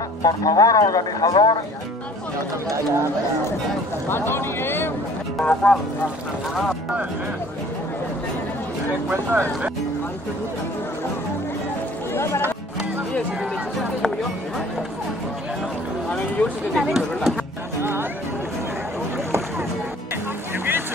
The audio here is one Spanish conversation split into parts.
Por favor, organizador. Por lo cual, al personal ten en cuenta el Sí, el 75 que yo. A ver, yo el 75, ¿verdad? ¿Qué he hecho?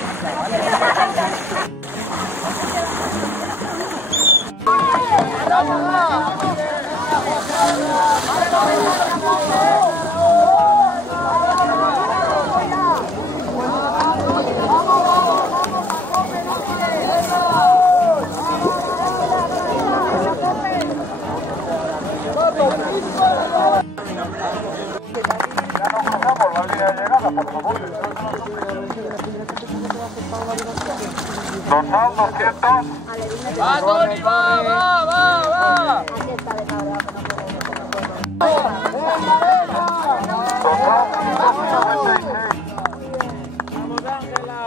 Dorsal 200. ¡Va, Tony! ¡Va! Dorsal 156. ¡Vamos, Ángela!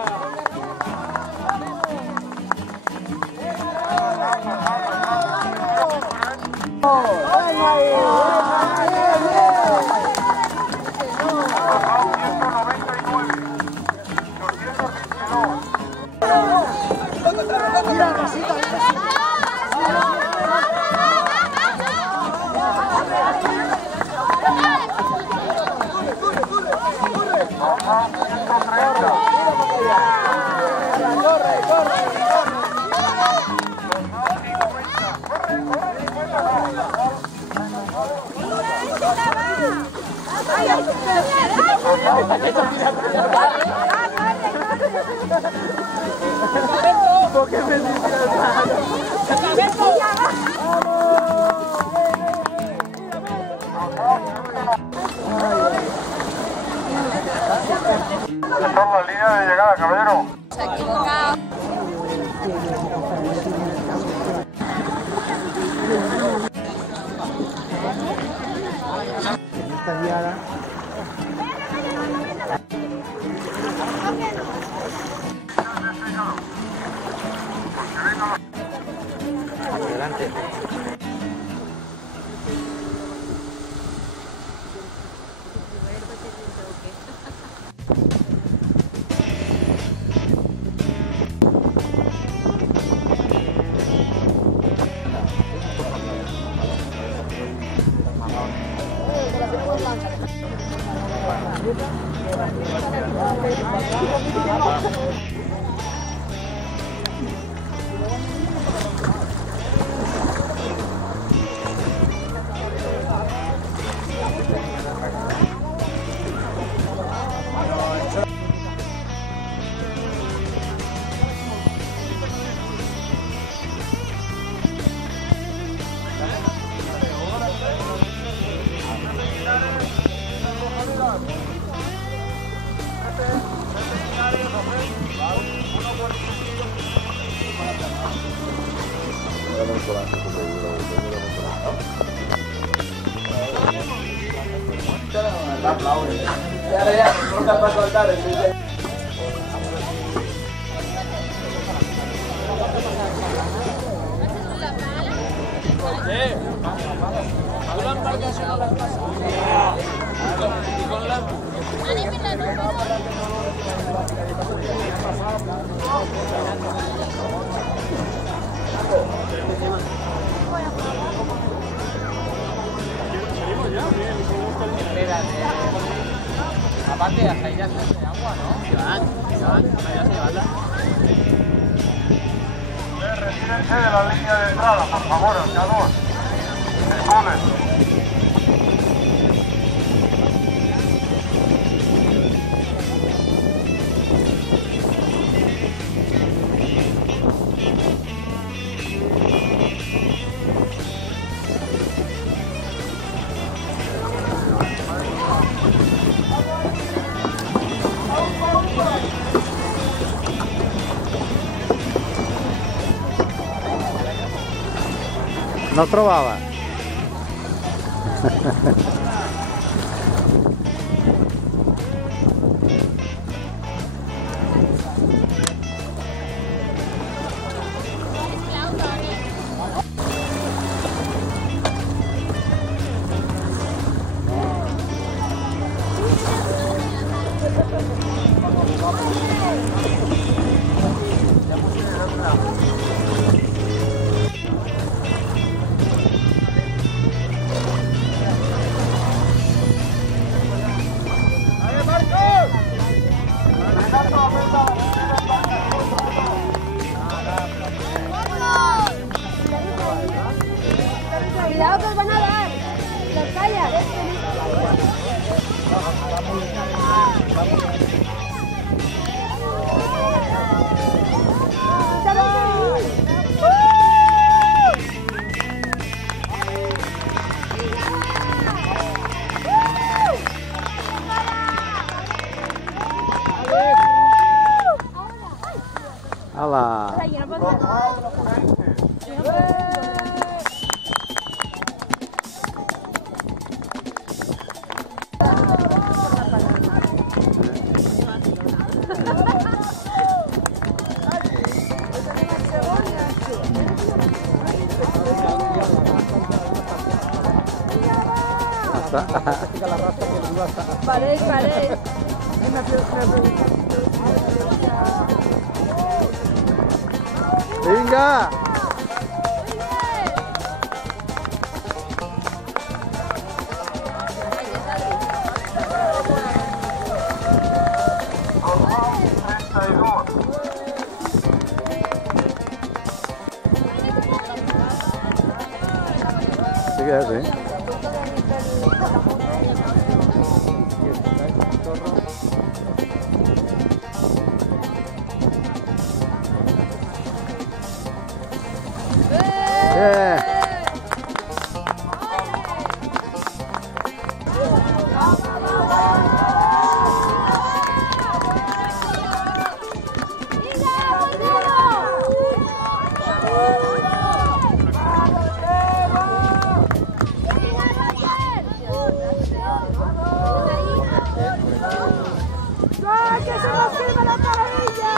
Esta es la línea de llegada, caballero. Se ha equivocado. Esta guiada. Adelante. Ya, no está para soltar. Con la embarcación a las casas. Y con la... Aparte, hasta ir a hacer de agua, ¿no? Iván, allá se llevarla. Retírense de la línea de entrada, por favor, hacia dos. Disponen. No trovava. Cuidado que os van a dar. Los callas. ¡Hala! Pareix. ¡Venga! Sí que es, ¿eh?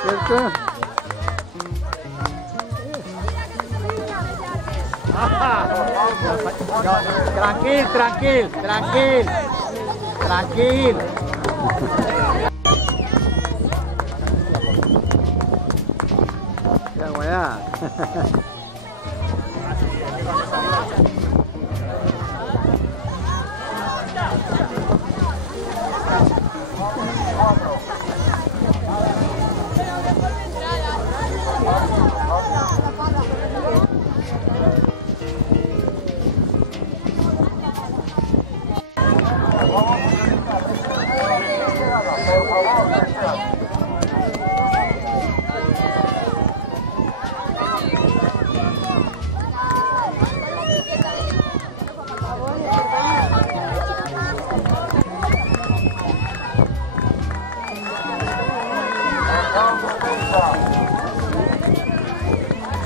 ¿Cierto? Tranquil. Ya, guayá.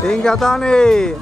Venga, Tani.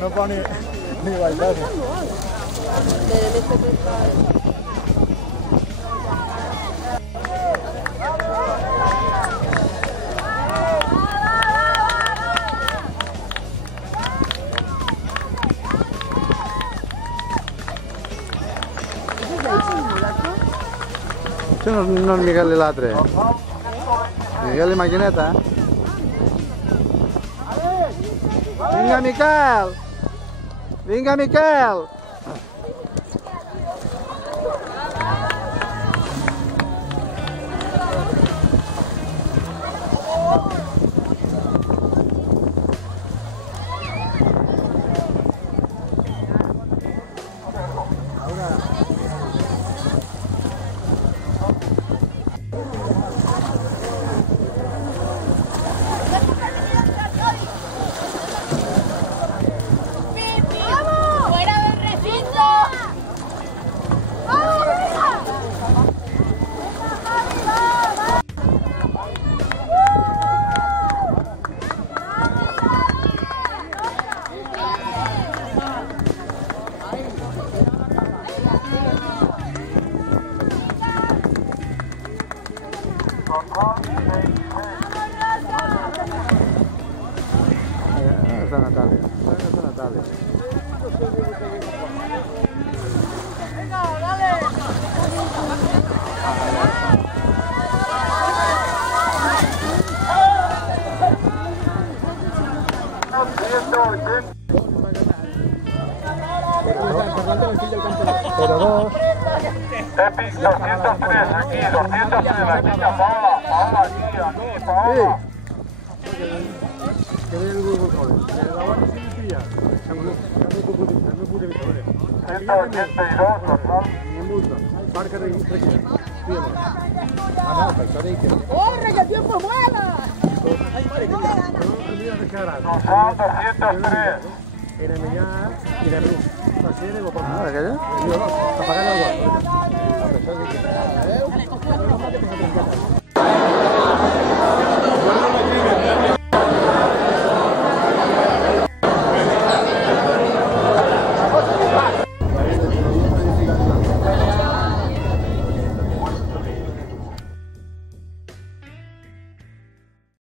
no pone ni bailaje. Això no és Miguel i l'altre. Miguel i Maquineta. Vinga, Miquel! Vinga, Miquel! Esa es Natalia. Esa es Natalia. Pero dos. Epi 203 aquí, 203 la niña Paola, Paola aquí, Paola. Que ve el Google College. Que la van a decir, 182 total. Ni multa. Marca registración. Ah, no, eso dice. ¡Corre, que el tiempo vuela! Son 203. Era mirar y la luz. Pasé de boca. Ah, ¿aquella? Apagar el agua.